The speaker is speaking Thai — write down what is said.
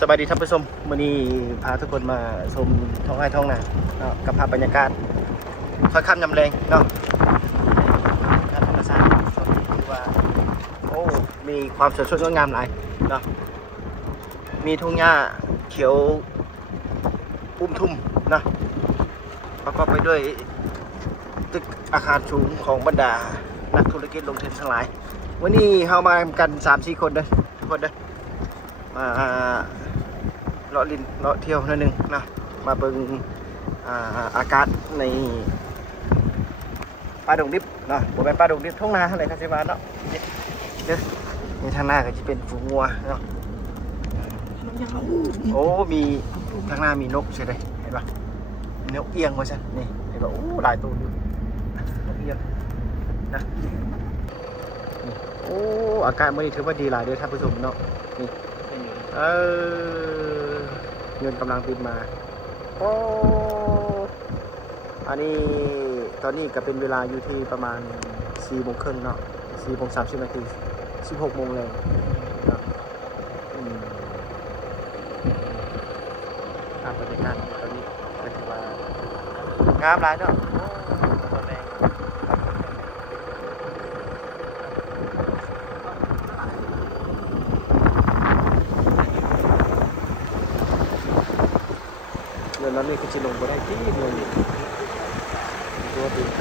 สวัสดีท่านผู้ชมวันนี้พาทุกคนมาชมท้องไร่ท้องนาเนาะกับภาพบรรยากาศค่อยค่ำยำแรงเนาะธรรมชาติที่ว่าโอ้มีความสวยสดงดงามหลายเนาะมีทุ่งหญ้าเขียวอุ้มทุ่มเนาะประกอบไปด้วยตึกอาคารสูงของบรรดานักธุรกิจลงทุนทั้งหลายวันนี้เรามากัน 3-4 คนเด้อทุกคนเด้อมาเลาะลินเลาะเที่ยวนิดนึงนะมาเบิ่งอากาศในป่าดงดิบเนาะผมเป็นป่าดงดิบทุ่งนาอะไรครับสิบาเนาะนี่ทางหน้าก็จะเป็นฝูงวัวเนาะโอ้มีทางหน้ามีนกใช่ไหมเห็นปะนกเอียงมาใช่นี่เห็นปะโอ้หลายตัวอยู่นกเอียงนะโอ้อากาศมื้อนี้ถือว่าดีหลายเด้อท่านผู้ชมเนาะนี่เงินกำลังบินมาโอ้อันนี้ตอนนี้ก็เป็นเวลาอยู่ที่ประมาณ4:30เนาะ4:30 นาที16 โมงเลยเนาะบรรยากาศตอนนี้ก็ถือว่างามหลายเนาะเงินนั้นนี่คือจะลงไปได้ที่เมืองตัวเป็นไป